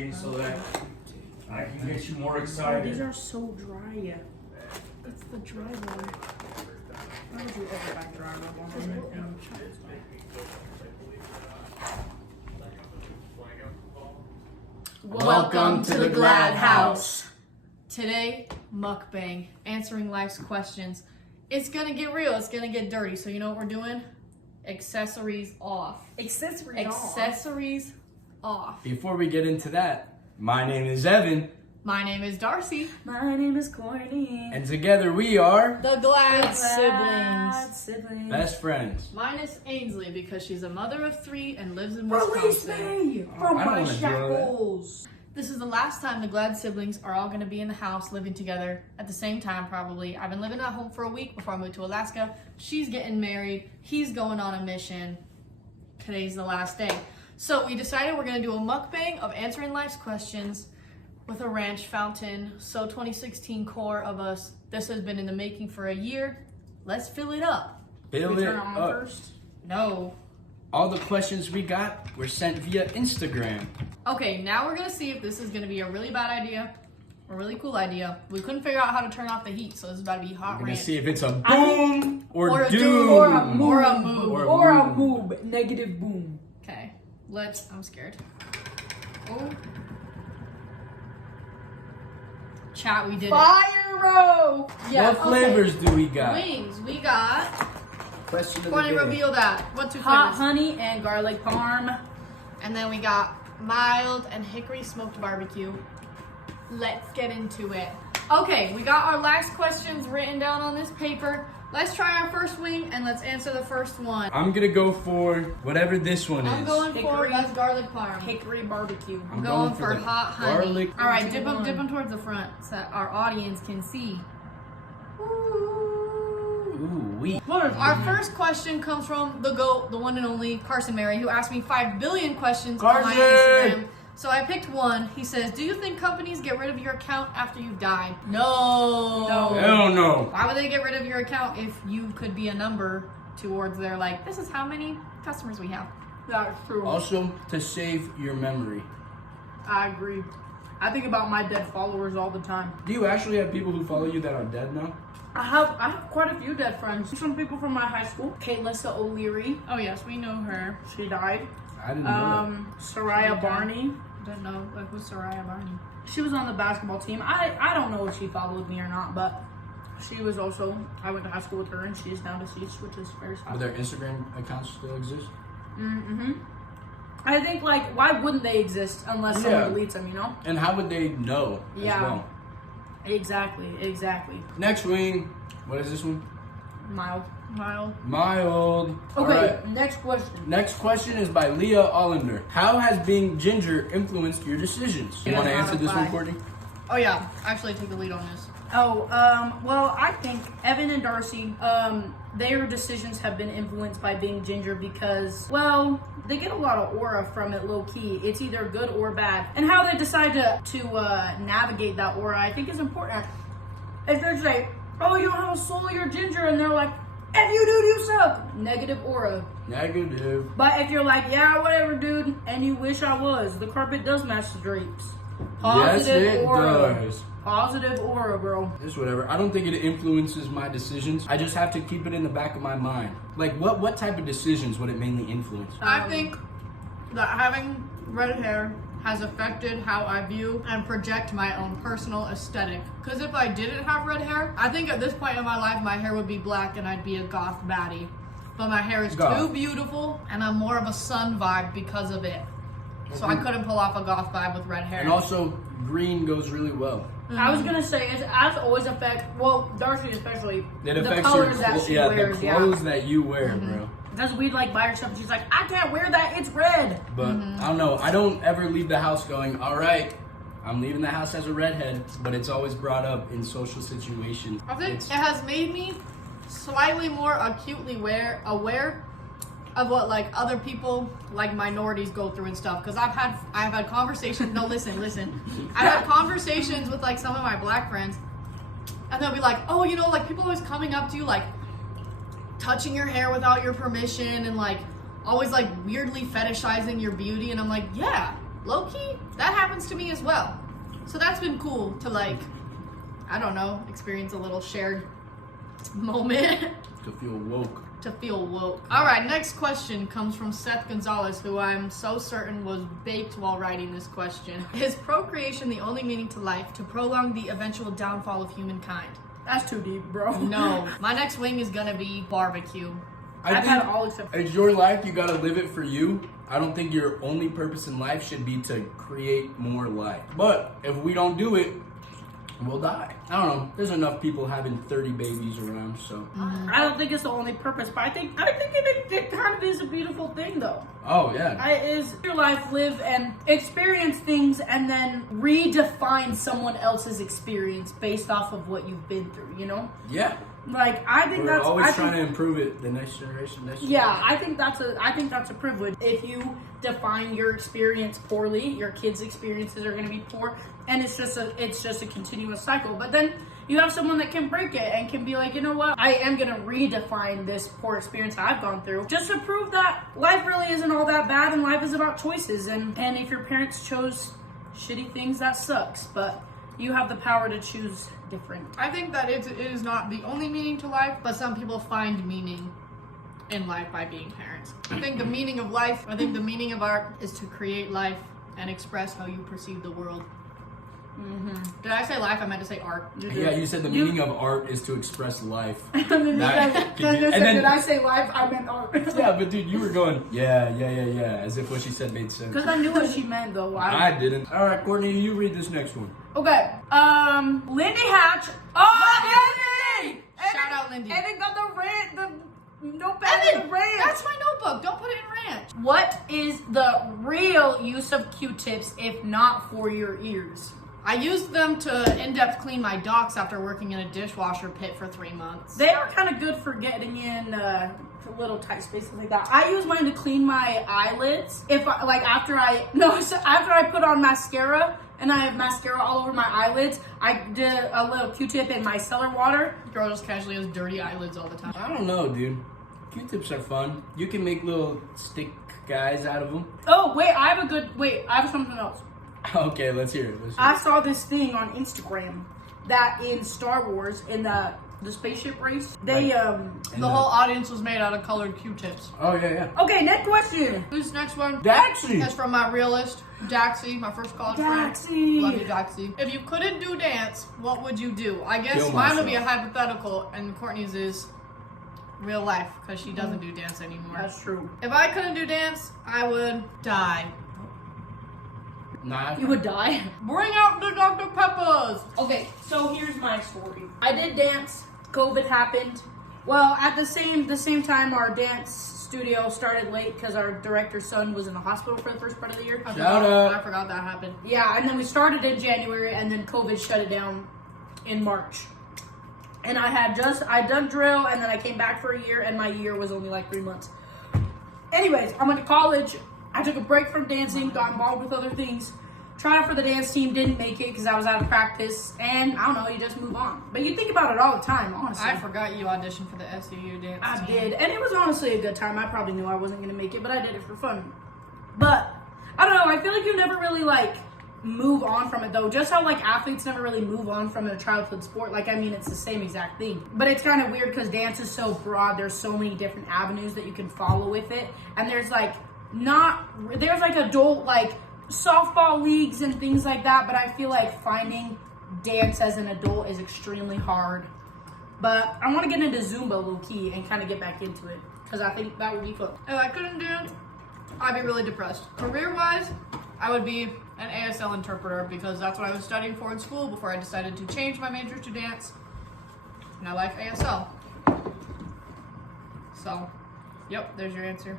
talking so that I can get you more Oh, excited. these are so dry. It's the dry one. Why would you ever buy dry rub on anything? Welcome to the Glad House. Today, mukbang, answering life's questions. It's gonna get real, it's gonna get dirty. So you know what we're doing? Accessories off. Accessories off. Before we get into that, my name is Evan, My name is Darcy. My name is Courtney. and together we are The Glad siblings. best friends. Minus Ainsley because she's a mother of 3 and lives in Release Wisconsin. me from I don't my wanna do shackles. This is the last time the Glad siblings are all going to be in the house living together at the same time, probably. I've been living at home for a week before I moved to Alaska. She's getting married. He's going on a mission. Today's the last day. So we decided we're going to do a mukbang of answering life's questions with a ranch fountain. So 2016 core of us. This has been in the making for a year. Let's fill it up. Build We it turn on up. first. No. All the questions we got were sent via Instagram. Okay, now we're gonna see if this is gonna be a really bad idea or a really cool idea. We couldn't figure out how to turn off the heat, so this is about to be hot We're gonna ranch. see if it's a boom or a doom. doom. Or a move. Or a move. Or a move. Negative boom. Okay, I'm scared. Oh. Chat, we did Fire row. Yeah, What flavors do we got? Wings, we got. Question of the Courtney, day. reveal that. What 2 Hot flavors? honey and garlic parm. And then we got mild and hickory smoked barbecue. Let's get into it. Okay, we got our last questions written down on this paper. Let's try our first wing and let's answer the first one. I'm gonna go for whatever this one I'm is. going Hickory. for that's garlic parm. Hickory barbecue. I'm going for the hot honey. garlic. All right, dip 2-1. them towards the front so that our audience can see. Ooh, wee. Our first question comes from the GOAT, the one and only Carson Mary, who asked me 5 billion questions on my Carson! Instagram. So I picked one. He says, do you think companies get rid of your account after you die? No. Hell no. Why would they get rid of your account if you could be a number towards their, like, this is how many customers we have? That's true. Also, to save your memory. I agree. I think about my dead followers all the time. Do you actually have people who follow you that are dead now? I have quite a few dead friends. Some people from my high school. Kaylissa O'Leary. Oh, yes, we know her. She died. I didn't know Soraya She died. Barney. Don't know, like, who's Soraya Barney? She was on the basketball team. I don't know if she followed me or not, but she was also, I went to high school with her and she's now deceased, which is very that. sad. But their Instagram accounts still exist? Mm-hmm. I think, like, why wouldn't they exist unless someone Yeah. deletes them, you know? And how would they know as Yeah. well? Exactly. Next wing. What is this one? Mild. Mild. Okay, Alright. next question. Next question is by Leah Allender. How has being ginger influenced your decisions? You Yeah, want to answer this one, modify. Courtney? Oh, yeah, actually take the lead on this. Well, I think Evan and Darcy, their decisions have been influenced by being ginger because, well, they get a lot of aura from it low key. It's either good or bad. And how they decide to navigate that aura, I think is important. If they're just like, oh, you don't have a soul, you're ginger, and they're like, if you do, you suck. Negative aura. Negative. But if you're like, yeah, whatever, dude, and you wish I was, the carpet does match the drapes. Yes, it aura. does. Positive aura, bro. It's whatever. I don't think it influences my decisions. I just have to keep it in the back of my mind. Like, what type of decisions would it mainly influence? I think that having red hair has affected how I view and project my own personal aesthetic. Because if I didn't have red hair, I think at this point in my life, my hair would be black and I'd be a goth baddie. But my hair is Goth. too beautiful and I'm more of a sun vibe because of it. So I couldn't pull off a goth vibe with red hair. And also, green goes really well. I was gonna say, it has always affect, well, Darcy especially, It the affects colors your that she yeah, wears, the clothes that you wear, bro. Because we'd like buy her stuff and she's like, I can't wear that, it's red. But I don't know. I don't ever leave the house going, all right, I'm leaving the house as a redhead. But it's always brought up in social situations. I think It's- it has made me slightly more acutely aware of what like other people, like minorities, go through and stuff. Because I've had conversations. No, listen. I've had conversations with like some of my black friends, and they'll be like, "Oh, you know, like people always coming up to you, like touching your hair without your permission, and like always like weirdly fetishizing your beauty." And I'm like, "Yeah, low key, that happens to me as well. So that's been cool to like, I don't know, experience a little shared moment. To feel woke. To feel woke. All right, next question comes from Seth Gonzalez, who I'm so certain was baked while writing this question. Is procreation the only meaning to life to prolong the eventual downfall of humankind? That's too deep, bro. No. My next wing is gonna be barbecue. I've had all except. It's your life. You gotta live it for you. I don't think your only purpose in life should be to create more life. But if we don't do it, we'll die. I don't know. There's enough people having 30 babies around, so. I don't think it's the only purpose, but I think it kind of is a beautiful thing, though. Oh yeah. Is your life live and experience things and then redefine someone else's experience based off of what you've been through, you know? Yeah. Like, I think We're that's always I trying think, to improve it. The next generation. Yeah, I think that's a privilege. If you define your experience poorly, your kids' experiences are going to be poor, and it's just a continuous cycle. But then you have someone that can break it and can be like, you know what, I am going to redefine this poor experience I've gone through, just to prove that life really isn't all that bad, and life is about choices. And if your parents chose shitty things, that sucks. But you have the power to choose different. I think that it is not the only meaning to life, but some people find meaning in life by being parents. I think the meaning of life, I think the meaning of art is to create life and express how you perceive the world. Mm-hmm. Did I say life? I meant to say art. Yeah, you said the meaning of art is to express life. And then did I say life? I meant art. Yeah, but dude, you were going, yeah, as if what she said made sense. Because I knew what she meant, though. I didn't. All right, Courtney, you read this next one. Okay. Lindy Hatch. Oh, Evan! Shout out, Lindy. Evan got the rant. The notepad in the rant. That's my notebook. Don't put it in rant. What is the real use of Q-tips if not for your ears? I used them to in-depth clean my docks after working in a dishwasher pit for 3 months. They are kind of good for getting in little tight spaces like that. I use mine to clean my eyelids. If I, like after I put on mascara and I have mascara all over my eyelids, I did a little Q-tip in my cellar water. Girl just casually has dirty eyelids all the time. I don't know, dude. Q-tips are fun. You can make little stick guys out of them. Oh, wait, I have something else. Okay, let's hear it. I saw this thing on Instagram that in Star Wars, in the spaceship race, they the whole audience was made out of colored Q-tips. Oh yeah. Okay, next question. Who's next one? Daxie. That's from my realist, Daxie, my first college friend. Daxie. Love you, Daxie. If you couldn't do dance, what would you do? I guess Kill mine would be a myself. hypothetical, and Courtney's is real life because she doesn't do dance anymore. That's true. If I couldn't do dance, I would die. Nah. You would die. Bring out the Dr. Peppers. Okay, so here's my story. I did dance. COVID happened. Well, at the same time, our dance studio started late because our director's son was in the hospital for the first part of the year. I out. forgot that happened. Yeah, and then we started in January, and then COVID shut it down in March. And I done drill, and then I came back for a year, and my year was only like 3 months. Anyways, I went to college. I took a break from dancing, got involved with other things. Tried out for the dance team, didn't make it because I was out of practice. And I don't know, you just move on. But you think about it all the time, honestly. I forgot you auditioned for the SUU dance I team. did, and it was honestly a good time. I probably knew I wasn't gonna make it, but I did it for fun. But I don't know. I feel like you never really like move on from it though. Just how like athletes never really move on from a childhood sport. Like I mean, it's the same exact thing. But it's kind of weird because dance is so broad. There's so many different avenues that you can follow with it, and there's like adult like softball leagues and things like that. But I feel like finding dance as an adult is extremely hard. But I want to get into Zumba low key and kind of get back into it because I think that would be fun. If I couldn't dance, I'd be really depressed. Career-wise, I would be an ASL interpreter because that's what I was studying for in school before I decided to change my major to dance. And I like ASL. So, yep, there's your answer.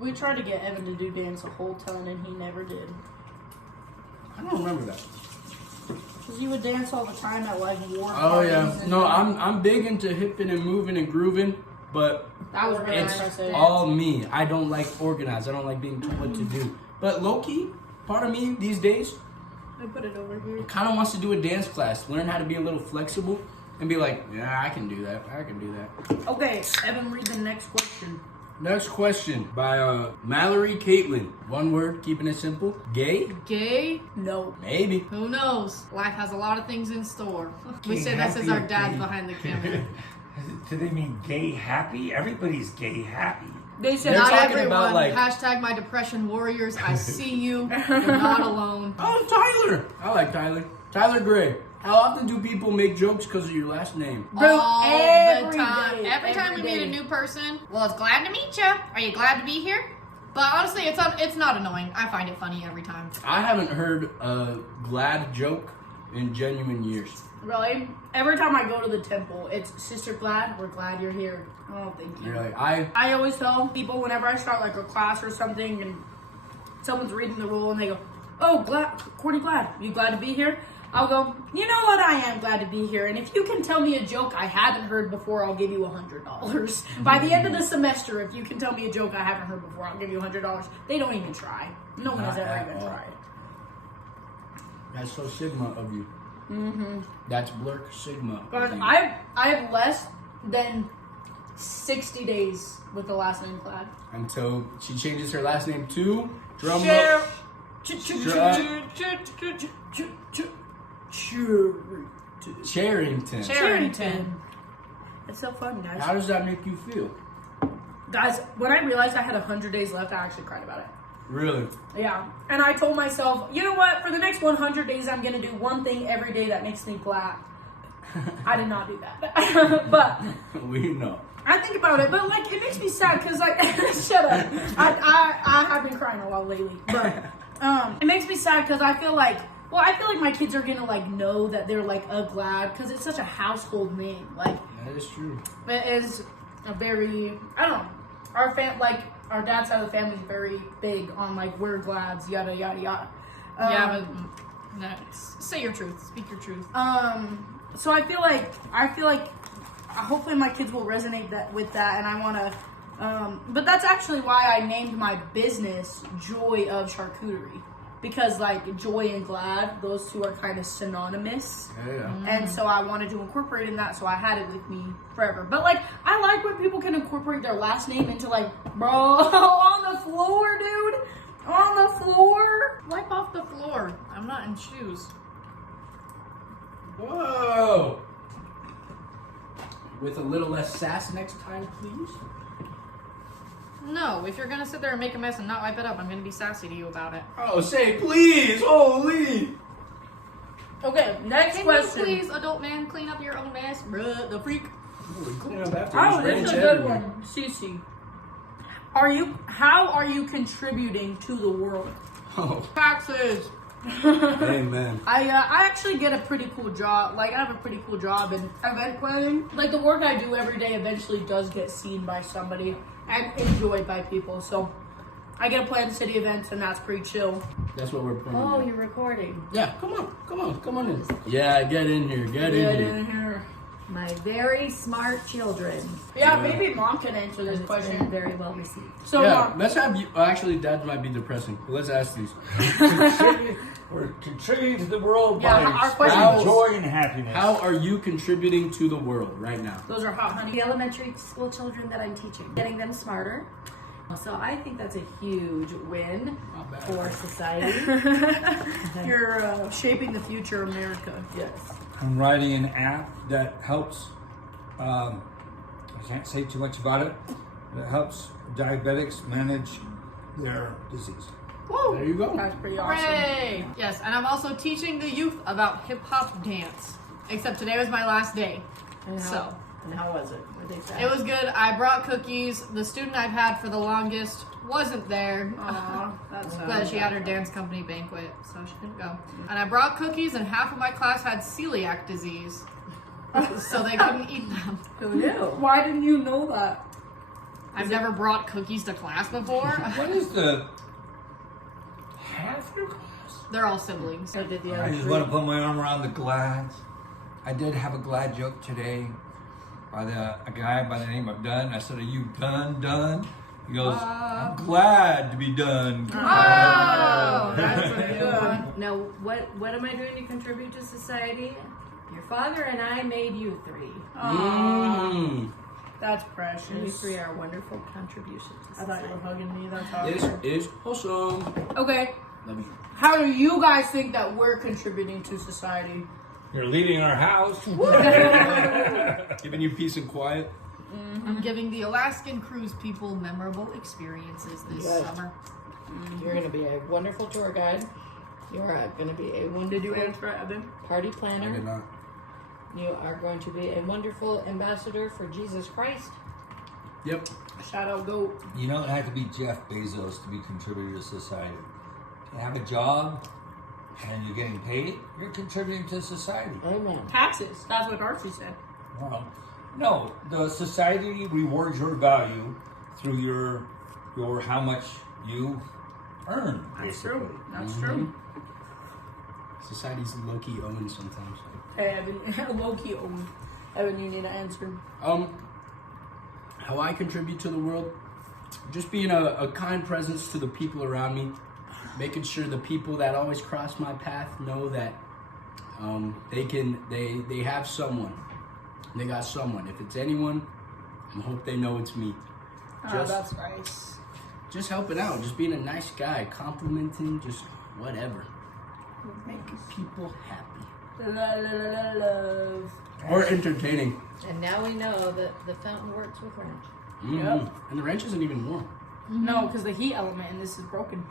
We tried to get Evan to do dance a whole ton and he never did. I don't remember that. Because he would dance all the time at like war Oh yeah. parties and- No, I'm big into hipping and moving and grooving, but That was really it's impressive. all me. I don't like organized. I don't like being told what to do. But low key, part of me these days I put it over here. kind of wants to do a dance class, learn how to be a little flexible, and be like, yeah, I can do that. I can do that. Okay, Evan, read the next question. Next question by Mallory Caitlin. One word, keeping it simple. Gay? Gay? No. Maybe. Who knows? Life has a lot of things in store. We Gay say this happy as our or dads gay? behind the camera. Do they mean gay happy? Everybody's gay happy. They said They're Not talking everyone. about, like- Hashtag my depression warriors. I see you. You're not alone. Oh, Tyler. I like Tyler. Tyler Gray. How often do people make jokes because of your last name? Bro, All every the time. day, Every time we every meet a day. new person, well, it's glad to meet you. Are you glad to be here? But honestly, it's not annoying. I find it funny every time. I haven't heard a glad joke in genuine years. Really? Every time I go to the temple, it's Sister Glad, we're glad you're here. Oh, thank you. You're like, I always tell people whenever I start like a class or something and someone's reading the rule and they go, oh, Courtney Glad, you glad to be here? I'll go, you know what, I am glad to be here. And if you can tell me a joke I haven't heard before, I'll give you $100. By the end of the semester, if you can tell me a joke I haven't heard before, I'll give you $100. They don't even try. No one has Not ever at even all. tried. that's so Sigma of you. Mm-hmm. That's Blurk Sigma. of Guys, you. I have less than 60 days with the last name Glad. Until she changes her last name to drum Share. roll. Charrington. Charrington. It's so fun, guys. How does that make you feel? Guys, when I realized I had 100 days left, I actually cried about it. Really? Yeah. And I told myself, you know what? For the next 100 days, I'm going to do one thing every day that makes me glad. I did not do that. But We know. I think about it, but like, it makes me sad because, like, shut up. I have been crying a lot lately. But it makes me sad because I feel like my kids are going to, like, know that they're, like, a Glad because it's such a household name. Like, That is true. it is a very, I don't know, our dad's side of the family is very big on, like, we're Glads, yada, yada, yada. Yeah, but no, say your truth. Speak your truth. So I feel like hopefully my kids will resonate with that, and I want to, but that's actually why I named my business Joy of Charcuterie, because like joy and glad, those two are kind of synonymous. Yeah. And so I wanted to incorporate in that, so I had it with me forever. But like, I like when people can incorporate their last name into like, bro, on the floor, dude, on the floor. Wipe off the floor. I'm not in shoes. Whoa! With a little less sass next time, please. No, if you're gonna sit there and make a mess and not wipe it up, I'm gonna be sassy to you about it. Oh, say please! Holy! Okay, next Can question. you please, adult man, clean up your own mess? Bruh, the freak. Holy, clean up after Oh, this this is a ranch good everywhere. one. Cece. How are you contributing to the world? Oh, Taxes. amen. I actually get a pretty cool job. Like, I have a pretty cool job in event planning. Like, the work I do every day eventually does get seen by somebody and enjoyed by people. So, I get to plan city events, and that's pretty chill. That's what we're playing. Oh, you're recording. Yeah, come on in. Yeah, get in here, get in here. in here. My very smart children. Yeah, Yeah. maybe Mom can answer this It's been question. very well received. So, Yeah, Mom, let's have you. Actually, that might be depressing. But let's ask these. We're contributing to the world Yeah, by our question spreading is- joy and happiness. How are you contributing to the world right now? those are hot, honey. The elementary school children that I'm teaching, getting them smarter. So I think that's a huge win Not bad. for society. You're shaping the future of America. Yes. I'm writing an app that helps, I can't say too much about it, that helps diabetics manage their disease. Whoa, There you go. That's pretty awesome. Hooray! Yes, and I'm also teaching the youth about hip hop dance. Except today was my last day. And So. how was it? What they say? It was good. I brought cookies. The student I've had for the longest wasn't there. Aw, that's But she had her dance company banquet, so she couldn't go. And I brought cookies, and half of my class had celiac disease. So they couldn't eat them. Who knew? Why didn't you know that? I've never brought cookies to class before. What is the half your class? They're all siblings. So did the I other just three. want to put my arm around the glads. I did have a glad joke today by a guy by the name of Dunn. I said, "Are you done?" He goes, "I'm glad to be done." Oh, that's a good one. Now, what am I doing to contribute to society? Your father and I made you three. Mm. That's You precious. three are wonderful contributions to I thought you society. were hugging me. That's how. This is wholesome. Okay. Love you. How do you guys think that we're contributing to society? You're leaving our house. Giving you peace and quiet. I'm giving the Alaskan cruise people memorable experiences this Yes. summer. You're going to be a wonderful tour guide. You are going to be a wonderful Did you answer it, Evan? party I did planner. not. You are going to be a wonderful ambassador for Jesus Christ. Yep. Shout out, goat. You don't have to be Jeff Bezos to be contributing to society. If you have a job and you're getting paid, you're contributing to society. Amen. Taxes. That's what Darcy said. Well, no, the society rewards your value through your how much you earn. That's true. That's Mm-hmm. true. Society's low-key owing sometimes. Hey, Evan. Low key. Evan, you need to answer. How I contribute to the world, just being a kind presence to the people around me, making sure the people that always cross my path know that they have someone, they got someone. If it's anyone, I hope they know it's me. Oh, that's nice. Just helping out, just being a nice guy, complimenting, just whatever, making people happy Love. or entertaining. And now we know that the fountain works with wrench. Mhm. Yep. And the wrench isn't even warm. No, because the heat element in this is broken.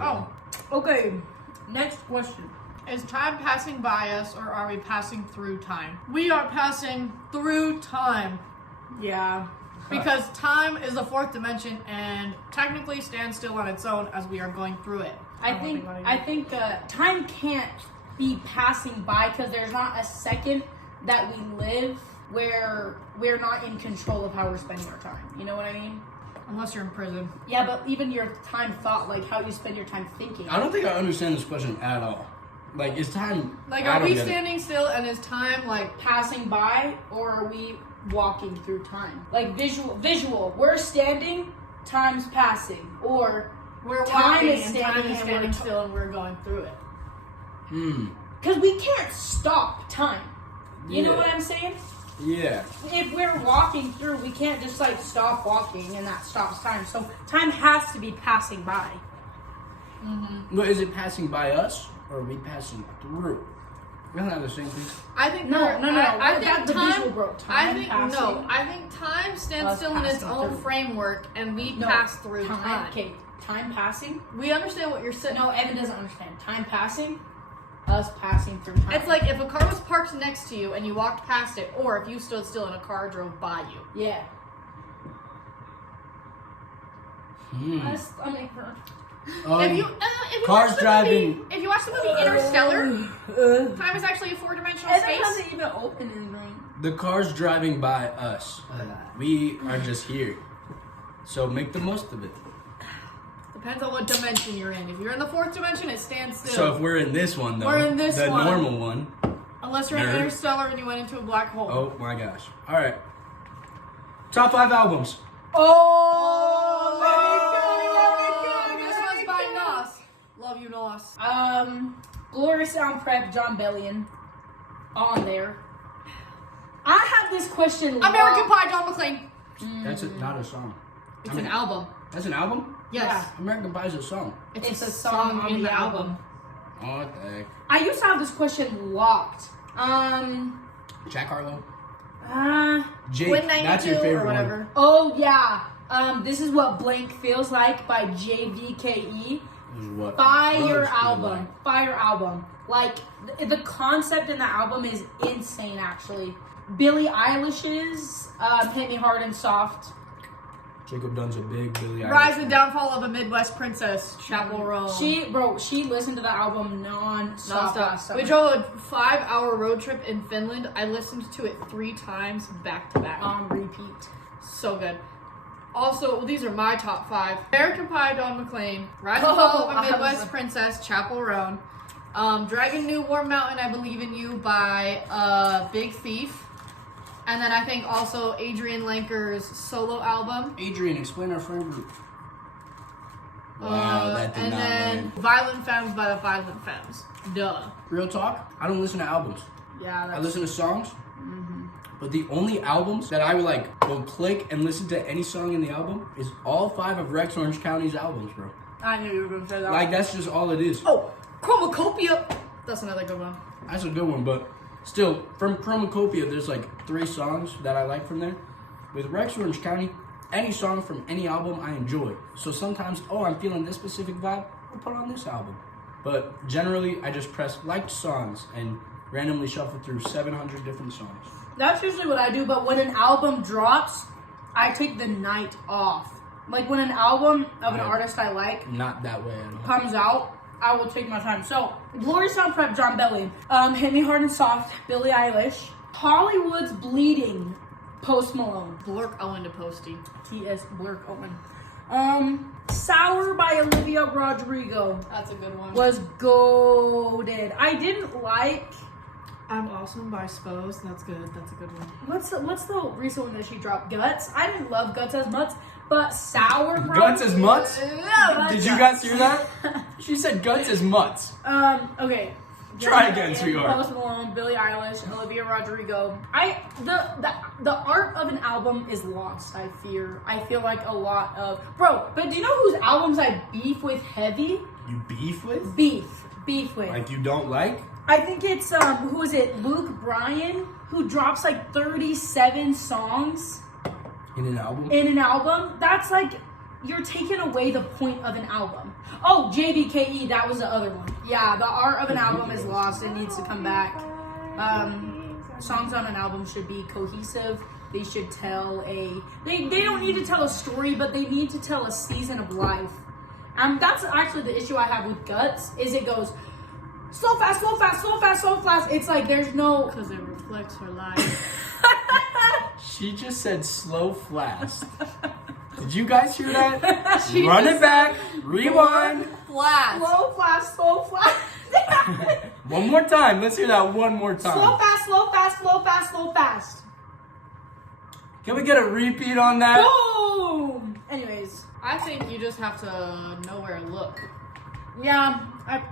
Oh, Okay. Next question. is time passing by us or are we passing through time? We are passing through time Yeah. because time is the fourth dimension and technically stands still on its own as we are going through it. I think time can't be passing by because there's not a second that we live where we're not in control of how we're spending our time. You know what I mean? Unless you're in prison. Yeah, but even your time thought, like how you spend your time thinking. I don't think I understand this question at all. Like, is time Like, I are don't we get it. standing still and is time like Passing by, or are we walking through time? Like visual. We're standing, time's passing, or we're Time walking is and standing time is and standing we're still and we're going through it? because we can't stop time. You know Yeah. what I'm saying? Yeah. If we're walking through, we can't just like stop walking and that stops time. So time has to be passing by. But is it passing by us or are we passing through? Isn't that the same thing? I think No. I What about think the time. visual growth? I Time think passing. no. I think time stands Us still in its passing own through. framework, and we No, pass through time. Okay, time passing. We understand what you're saying. No, Evan doesn't understand. Time passing, us passing through time. It's like if a car was parked next to you and you walked past it, or if you stood still and a car drove by you. yeah. Hmm. My stomach hurts. If you cars watch the driving- movie, if you watch the movie Interstellar, time is actually a four-dimensional Evan space. doesn't even open his ring. The car's driving by us. We are just here. So make the most of it. Depends on what dimension you're in. If you're in the fourth dimension, it stands still. So if we're in this one though, We're in this the one. normal one. Unless you're in Nerd. Interstellar and you went into a black hole. Oh my gosh. Alright. Top 5 albums. Oh, This one's by Nas. Love you, Nas. Glory Sound Prep, John Bellion, on there. I have this question. American Pie, John McClane. That's not a song. It's an album. That's an album? Yes. American Pie is a song. It's a song in the album. Oh, what the heck? I used to have this question locked. Jack Harlow. Jake, Win that's 92 your favorite or whatever. one. Oh yeah. This is what blank feels like by JVKE. This is what Fire drugs feel album. like. Fire album. Like the concept in the album is insane. Actually, Billie Eilish's "Hit Me Hard and Soft." Jacob Dunn's a big Billy Rise and Downfall of a Midwest Princess, Chapel Roan. She listened to the album non-stop last Nonstop. summer. We drove a 5-hour road trip in Finland. I listened to it 3 times back to back. on repeat. So good. Also, well, these are my top 5. American Pie, Don McClane. Rise and Oh, Fall of I a was Midwest like- Princess, Chapel Roan. Dragon New Warm Mountain, I Believe in You by Big Thief. And then I think also Adrian Lenker's solo album. Adrian, explain our friend group. Wow, that did and not then land. Violent Femmes by the Violent Femmes. Duh. Real talk, I don't listen to albums. Yeah, I that's listen to songs. But the only albums that I would like will click and listen to any song in the album is all 5 of Rex Orange County's albums, bro. I knew you were gonna say that. Like that's just all it is. Oh, Chromacopia. That's another good one. That's a good one, but still, from Chromacopia, there's like 3 songs that I like from there. With Rex Orange County, any song from any album I enjoy. So sometimes, I'm feeling this specific vibe, I'll put on this album. But generally, I just press liked songs and randomly shuffle through 700 different songs. That's usually what I do, but when an album drops, I take the night off. Like when an album of an artist I like Not that way at all. comes out, I will take my time. So, Glory Sound Prep, John Belly. Hit Me Hard and Soft, Billie Eilish. Hollywood's Bleeding, Post Malone. Blurk Owen to Posty. T.S. Blurk Owen. Sour by Olivia Rodrigo That's a good one. was goated. I didn't like... I'm Awesome by Spose. That's good. That's a good one. What's the recent one that she dropped? Guts? I didn't love Guts as much, but Sour... bro- Guts as mutts? Yeah, Did you guys hear that? She said guts as mutts. Okay. Try again, sweetheart. Post Malone, Billie Eilish, Olivia Rodrigo. The art of an album is lost, I fear. I feel like a lot of... Bro, but do you know whose albums I beef with heavy? You beef with? Beef with. Like you don't like? I think it's, who is it? Luke Bryan, who drops like 37 songs In an album? in an album. That's like, you're taking away the point of an album. Oh, JVKE, that was the other one. Yeah, the art of an album is lost. It needs to come back. Songs on an album should be cohesive. They should tell they don't need to tell a story, but they need to tell a season of life. That's actually the issue I have with Guts, is it goes slow, fast, slow, fast, slow, fast, slow, fast. It's like there's no... Because it reflects her life. She just said slow fast. Did you guys hear that? Run it back. Rewind. Flash. Slow, fast, slow, fast. One more time. Let's hear that one more time. Slow, fast, slow, fast, slow, fast, slow, fast. Can we get a repeat on that? Boom! Anyways, I think you just have to know where to look. yeah,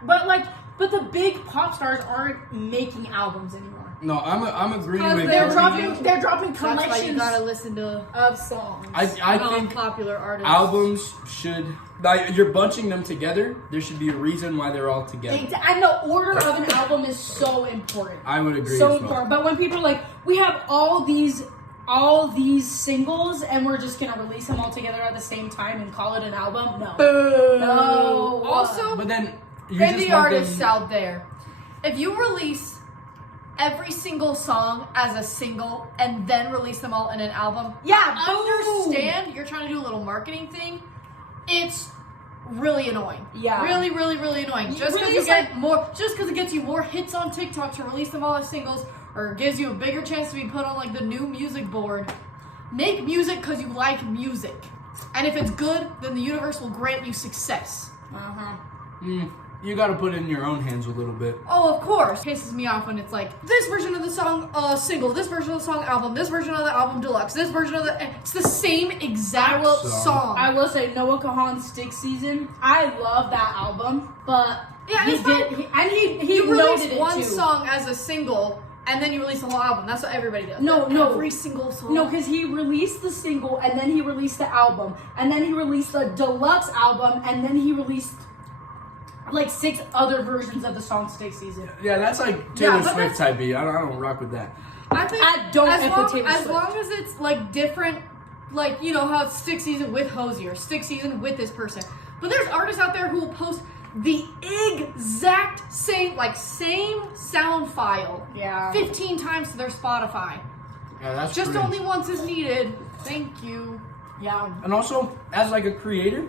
but the big pop stars aren't making albums anymore. No, I'm agreeing Because with They're you. dropping That's why you collections gotta listen to of songs. I think popular artists. albums should, like, you're bunching them together. There should be a reason why they're all together. And the order of an album is so important. I would agree So as well. important. But when people are like, we have all these singles and we're just gonna release them all together at the same time and call it an album, no. No. Also, But then you just indie want artists them, out there, if you release every single song as a single and then release them all in an album, Yeah, I understand you're trying to do a little marketing thing. It's really annoying. Yeah. Really, really, really annoying. Just because release, it gets you more hits on TikTok to release them all as singles, or gives you a bigger chance to be put on like the new music board. Make music because you like music. And if it's good, then the universe will grant you success. you got to put it in your own hands a little bit. Oh, of course. It pisses me off when it's like, this version of the song single, this version of the song album, this version of the album deluxe, this version of the... It's the same exact song. I will say Noah Kahan's Stick Season. I love that album, but Yeah, he it's fine. he You noted release it one too. song as a single, and then you release the whole album. That's what everybody does. No. Every single song. No, because he released the single and then he released the album and then he released the deluxe album and then he released like 6 other versions of the song Stick Season. Yeah, that's like Taylor but Swift type beat. I don't rock with that. I think I don't as F long, with Taylor as Swift. long as it's like different, like you know how it's Stick Season with Hosier, Stick Season with this person. But there's artists out there who will post the exact same sound file, Yeah. 15 times to their Spotify. Yeah, that's Just cringe. only once is needed. Thank you. Yeah. And also, as like a creator,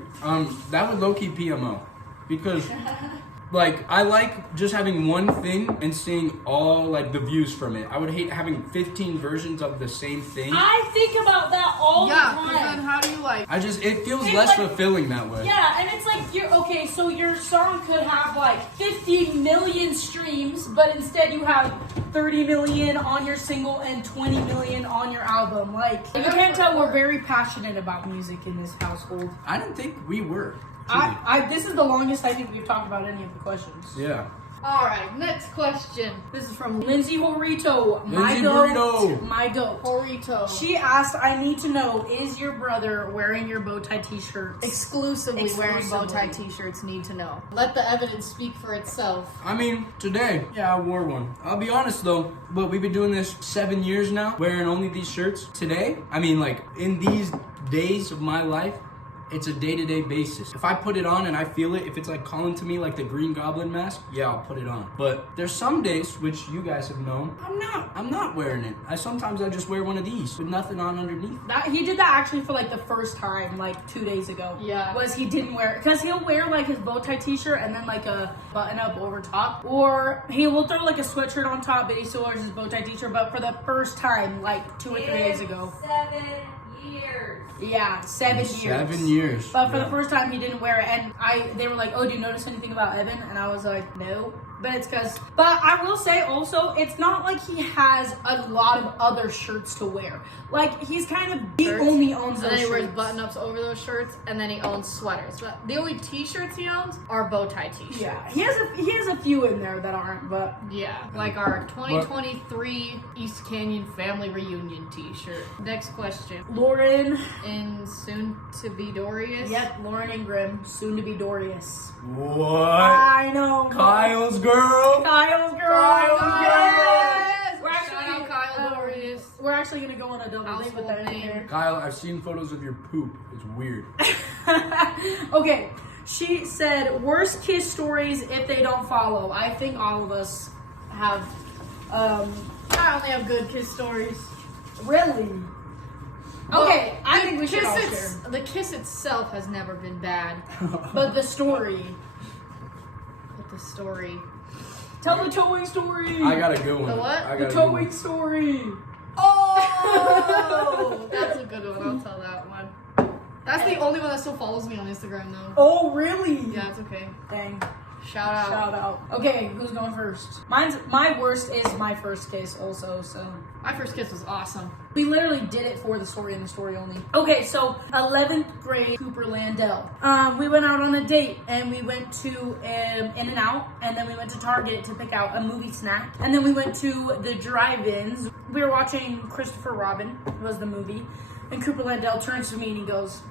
that would low-key PMO. Because, like, I like just having one thing and seeing all, like, the views from it. I would hate having 15 versions of the same thing. I think about that all the Yeah, 'cause then time. how do you like? It feels It's less like- fulfilling that way. Yeah, and it's like so your song could have like 50 million streams, but instead you have 30 million on your single and 20 million on your album. Like you can't tell we're very passionate about music in this household. I didn't think we were. truly. This is the longest I think we've talked about any of the questions. Yeah. All right, next question. This is from Lindsay Horito. My Lindsay goat. Horito. My goat. Horito. She asked, I need to know, is your brother wearing your bow tie t-shirts? Exclusively wearing bow tie Exclusively. t-shirts, need to know. Let the evidence speak for itself. I mean, today, yeah, I wore one. I'll be honest though, but we've been doing this 7 years now, wearing only these shirts. Today, I mean, like, in these days of my life, it's a day-to-day basis. If I put it on and I feel it, if it's like calling to me like the Green Goblin mask, yeah, I'll put it on. But there's some days, which you guys have known, I'm not wearing it. Sometimes I just wear one of these with nothing on underneath. That he did that actually for like the first time, like 2 days ago. Yeah. Was he didn't wear it because he'll wear like his bow tie t-shirt and then like a button up over top, or he will throw like a sweatshirt on top, but he still wears his bow tie t-shirt. But for the first time, like 2 or 3 days ago. 7 years. Yeah, 7 years. 7 years. But for Yeah. the first time, he didn't wear it, and they were like, "Oh, do you notice anything about Evan?" And I was like, "No." But it's because. But I will say also, it's not like he has a lot of other shirts to wear. Like he's kind of he Shirts. only owns And those then he wears shirts. button-ups over those shirts, and then he owns sweaters. But the only t-shirts he owns are bow tie t-shirts. Yeah, he has a few in there that aren't, but Yeah, like our 2023 East Canyon Family Reunion t-shirt. Next question. Lauren. In soon to be Dorius. Yep, Lauren Ingram, soon to be Dorius. What? I know. Kyle's girl? Kyle's girl. Yes! We're Shout actually, out Kyle Dorius. We're actually gonna go on a double date with that in Household here. name. Kyle, I've seen photos of your poop. It's weird. Okay, she said worst kiss stories if they don't follow. I think all of us have. I only have good kiss stories. Really? Okay, I think we should all share. The kiss itself has never been bad, But the story. but the story. Tell the towing story. I got a good one. The what? I The got a good one. towing story. Oh, that's a good one. I'll tell that one. That's the only one that still follows me on Instagram, though. Oh, really? Yeah, it's okay. Dang. Shout out. Shout out. Okay, who's going first? My worst is my first kiss also, so. My first kiss was awesome. We literally did it for the story and the story only. Okay, so 11th grade, Cooper Landell. We went out on a date and we went to In-N-Out, and then we went to Target to pick out a movie snack. And then we went to the drive-ins. We were watching Christopher Robin, was the movie. And Cooper Landell turns to me and he goes,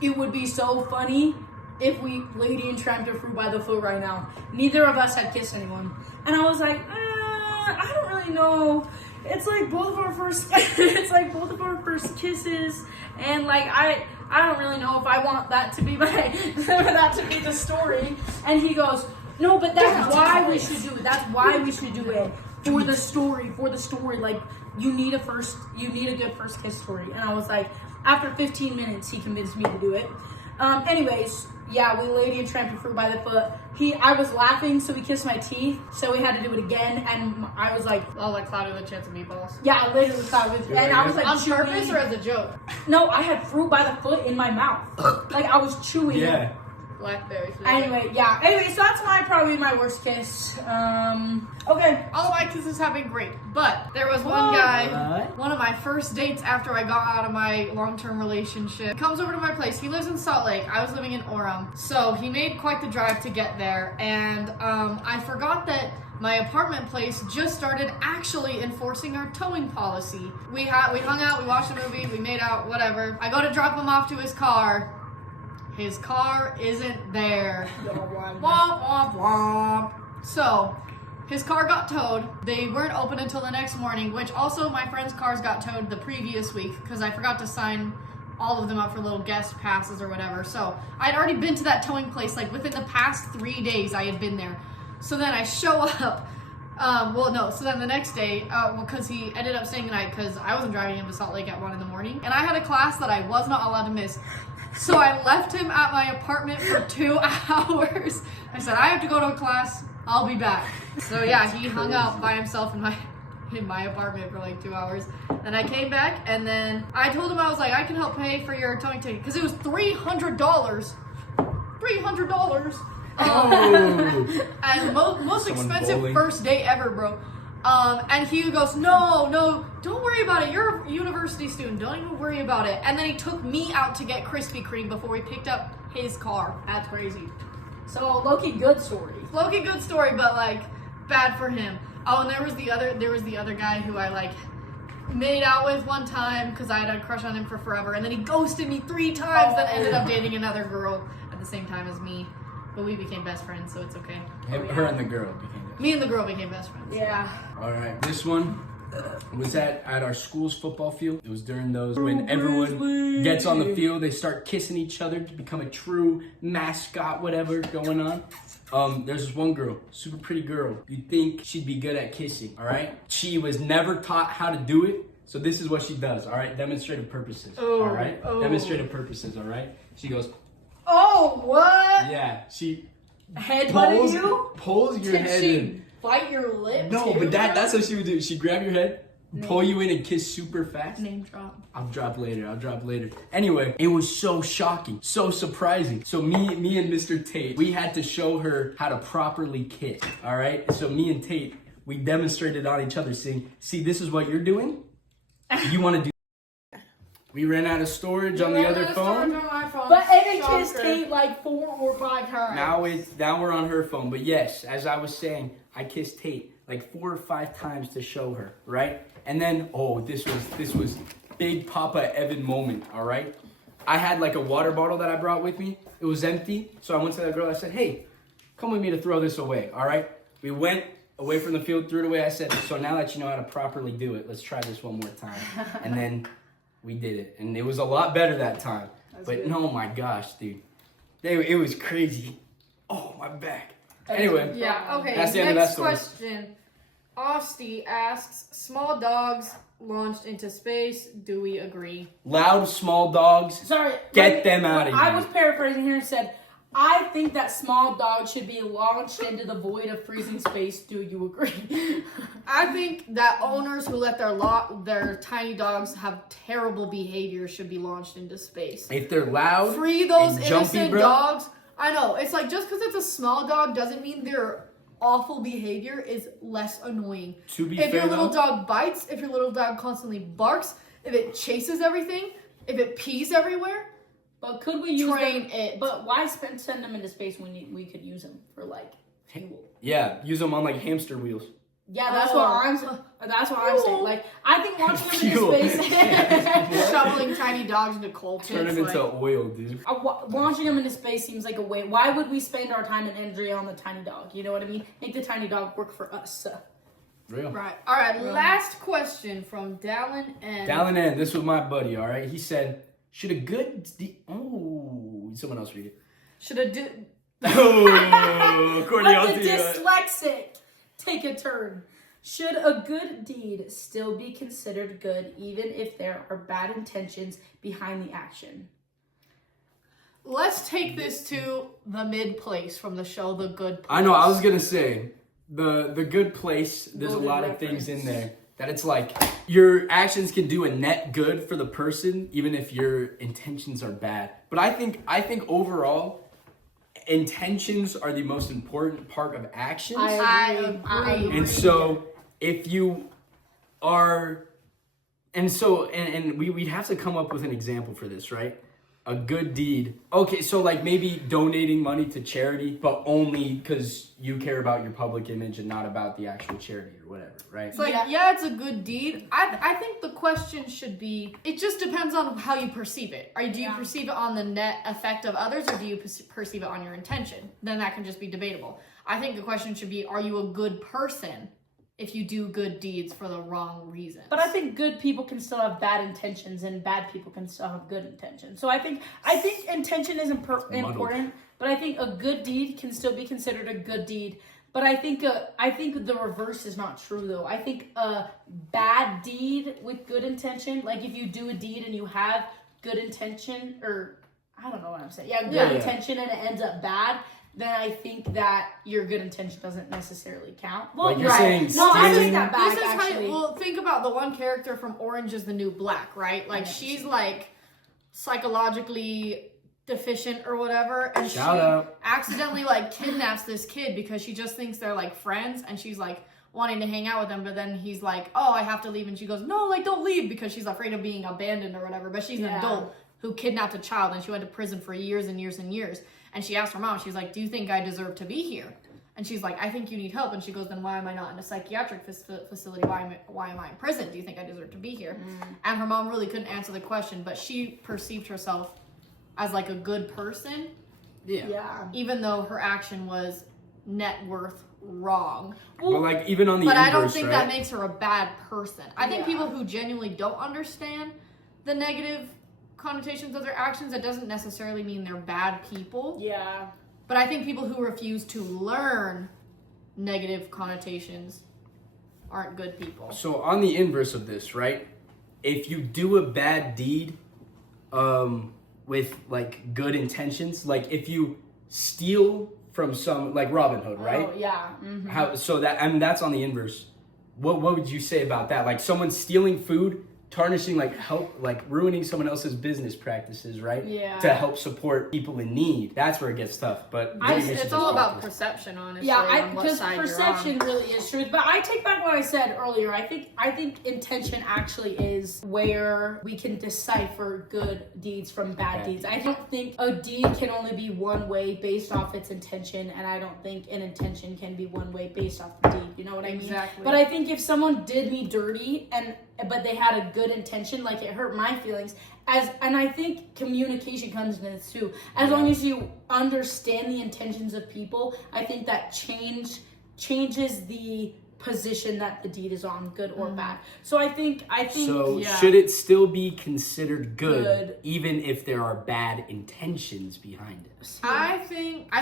"It would be so funny if we Lady and Tramped her through by the foot right now." Neither of us had kissed anyone. And I was like, I don't really know. It's like both of our first it's like both of our first kisses, and like I don't really know if I want that to be that to be the story. And he goes, "No, but that's why we should do it. That's why we should do it. For the story, like you need a good first kiss story." And I was like, after 15 minutes he convinced me to do it. Anyways, yeah, we Lady and Tramped her through by the foot. I was laughing, so he kissed my teeth, so we had to do it again, and I was like, Oh, like Cloudy with a Chance of Meatballs. yeah, I literally thought it was, and I was like, On chewing. purpose or as a joke? No, I had fruit by the foot in my mouth. Like, I was chewing it. Yeah. Blackberry flavor. Anyway, yeah. Anyway, so that's probably my worst kiss. Okay. All of my kisses have been great, but there was one guy, What? one of my first dates after I got out of my long-term relationship, comes over to my place. He lives in Salt Lake. I was living in Orem, so he made quite the drive to get there, and I forgot that my apartment place just started actually enforcing our towing policy. We hung out, we watched a movie, we made out, whatever. I go to drop him off to his car. His car isn't there. Womp, womp, womp. So, his car got towed. They weren't open until the next morning, which also my friend's cars got towed the previous week because I forgot to sign all of them up for little guest passes or whatever. So, I'd already been to that towing place, like within the past 3 days I had been there. So then I show up. So then the next day, because he ended up staying the night because I wasn't driving him to Salt Lake at 1 a.m. And I had a class that I was not allowed to miss. So I left him at my apartment for 2 hours. I said, I have to go to a class. I'll be back. So yeah, he hung out by himself in my apartment for like 2 hours. Then I came back and then I told him, I was like, I can help pay for your towing ticket. Because it was $300. $300. Oh. And most Someone expensive bowling. first date ever, bro. And he goes, no, don't worry about it. You're a university student. Don't even worry about it. And then he took me out to get Krispy Kreme before we picked up his car. That's crazy. So Loki, good story. Loki, good story, but like bad for him. Oh, and there was the other guy who I like made out with one time because I had a crush on him for forever, and then he ghosted me 3 times. Then ended up dating another girl at the same time as me, but we became best friends, so it's okay. Her and the girl became best. Me and the girl became best friends. Yeah. All right, this one was at our school's football field. It was during those when everyone gets on the field, they start kissing each other to become a true mascot, whatever going on. There's this one girl, super pretty girl. You'd think she'd be good at kissing, all right? She was never taught how to do it, so this is what she does, all right? Demonstrative purposes, all right? Demonstrative purposes, all right? She goes, Oh, what? yeah, she Headbutted you? pulls your Did head she in. bite your lip? No, too? but that's what she would do. She'd grab your head, pull you in, and kiss super fast. Name drop. I'll drop later. Anyway, it was so shocking, so surprising. So me and Mr. Tate, we had to show her how to properly kiss. All right. So me and Tate, we demonstrated on each other, saying, "See, this is what you're doing. You want to do." We ran out of storage on the other phone. But Evan kissed Kate like 4 or 5 times. Now we're on her phone. But yes, as I was saying, I kissed Tate like 4 or 5 times to show her, right? And then this was big Papa Evan moment, all right? I had like a water bottle that I brought with me. It was empty. So I went to that girl, I said, "Hey, come with me to throw this away," all right? We went away from the field, threw it away. I said, "So now that you know how to properly do it, let's try this one more time." And then we did it. And it was a lot better that time. But oh my gosh, dude. It was crazy. Oh, my back. Anyway. Yeah, okay. That's the end of that Next story. question. Osti asks, small dogs launched into space. Do we agree? Loud, small dogs. Sorry. Get them out of here. I was paraphrasing here and said, I think that small dogs should be launched into the void of freezing space. Do you agree? I think that owners who let their tiny dogs have terrible behavior should be launched into space. If they're loud, Free those and jumpy, innocent bro. dogs. I know. It's like just because it's a small dog doesn't mean their awful behavior is less annoying. To be If fair, your little though, dog bites, if your little dog constantly barks, if it chases everything, if it pees everywhere, But could we use train them? it. But why send them into space when we could use them for like fuel? yeah, use them on like hamster wheels. Yeah, that's Oh. what I'm saying. Like, I think launching them Fuel. into space, shoveling tiny dogs into coal pits. Turn them into like, oil, dude. launching them into space seems like a way. Why would we spend our time and energy on the tiny dog? You know what I mean? Make the tiny dog work for us. Real. right. All right. Last question from Dallin and Dallin N, this was my buddy, all right? He said, should a good... someone else read it. should a do. Oh, Let Cordiality. the dyslexic take a turn. Should a good deed still be considered good, even if there are bad intentions behind the action? Let's take this to the mid place from the show, The Good Place. I know, I was gonna say, the good place, there's Golden a lot of reference. things in there that it's like, your actions can do a net good for the person, even if your intentions are bad. But I think overall, intentions are the most important part of actions. I I agree. And so if you are, and we'd have to come up with an example for this, right? A good deed. Okay, so like maybe donating money to charity, but only because you care about your public image and not about the actual charity or whatever, right? It's like, yeah, it's a good deed. I think the question should be, it just depends on how you perceive it. Do you perceive it on the net effect of others, or do you perceive it on your intention? Then that can just be debatable. I think the question should be, are you a good person if you do good deeds for the wrong reasons? But I think good people can still have bad intentions, and bad people can still have good intentions. So I think intention is important, but I think a good deed can still be considered a good deed. But I think the reverse is not true though. I think a bad deed with good intention, like if you do a deed and you have good intention, or I don't know what I'm saying. Yeah, good intention and it ends up bad, then I think that your good intention doesn't necessarily count. Well, Like you're saying no, I stealing- take that back. This is Actually, well, think about the one character from Orange is the New Black, right? Like she's like psychologically deficient or whatever, and Shout she out. accidentally like kidnaps this kid because she just thinks they're like friends, and she's like wanting to hang out with them, but then he's like, oh, I have to leave, and she goes, no, like don't leave, because she's afraid of being abandoned or whatever. But she's an adult who kidnapped a child, and she went to prison for years and years and years. And she asked her mom, she's like, do you think I deserve to be here? And she's like, I think you need help. And she goes, then why am I not in a psychiatric facility? Why am I in prison? Do you think I deserve to be here? And her mom really couldn't answer the question, but she perceived herself as like a good person, Yeah. even though her action was net worth wrong. But like even on the But inverse, I don't think right? that makes her a bad person. I think Yeah. people who genuinely don't understand the negative connotations of their actions, that doesn't necessarily mean they're bad people. Yeah. But I think people who refuse to learn negative connotations aren't good people. So on the inverse of this, right? If you do a bad deed with like good intentions, like if you steal from some, like Robin Hood, right? Oh, yeah. Mhm. How so that, I mean, that's on the inverse. What would you say about that? Like someone stealing food, tarnishing, like ruining someone else's business practices, right? Yeah. To help support people in need. That's where it gets tough. But maybe we should It's just all talk about this. perception, honestly. Yeah, on what because side you're perception on. really is truth. But I take back what I said earlier. I think intention actually is where we can decipher good deeds from bad deeds. I don't think a deed can only be one way based off its intention, and I don't think an intention can be one way based off the deed. You know what I mean? Exactly. But I think if someone did me dirty but they had a good intention, like it hurt my feelings, and I think communication comes into this too. As long as you understand the intentions of people, I think that changes the position that the deed is on, good or bad. So I think So yeah. should it still be considered good, Good. even if there are bad intentions behind it? I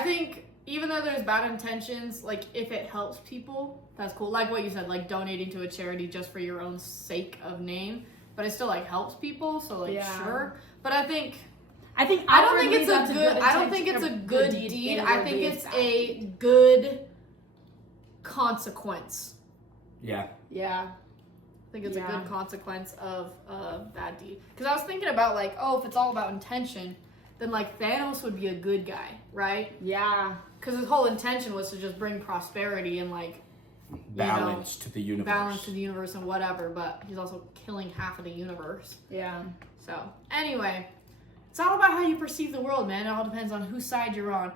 think even though there's bad intentions, like if it helps people, that's cool. Like what you said, like donating to a charity just for your own sake of name, but it still like helps people. So like Yeah. sure, but I don't think outwardly it's that's a good. I don't think it's a good deed. I think inwardly it's bad. a good consequence. Yeah. Yeah. I think it's a Yeah. good consequence of a bad deed. Because I was thinking about like, oh, if it's all about intention, then like Thanos would be a good guy, right? Yeah. Because his whole intention was to just bring prosperity and like Balance to the universe. balance to the universe and whatever, but he's also killing half of the universe. Yeah. So anyway, it's all about how you perceive the world, man. It all depends on whose side you're on.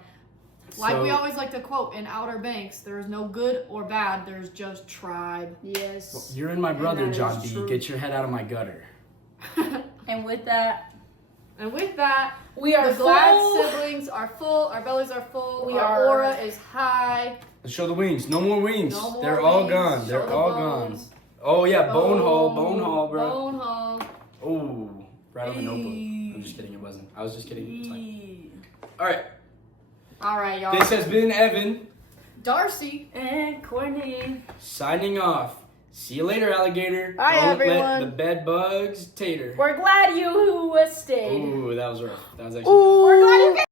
Like So- we always like to quote in Outer Banks, there is no good or bad, there's just tribe. Yes. You're in my brother, that John is B. true. Get your head out of my gutter. And with that, And with that, we are the Glad full. siblings are full, our bellies are full, We our are- aura is high. Let's show the wings. No more wings. No more They're all wings. gone. Show They're the all bones. gone. Oh yeah, bone hole, bro. Bone hole. Oh, right on the notebook. I'm just kidding. It wasn't. I was just kidding. It's fine. All right. All right, y'all. This has been Evan Darcy. And Courtney. signing off. See you later, alligator. Bye, Don't everyone. let the bed bugs tater. We're glad you stayed. Ooh, that was rough. That was actually. We're glad you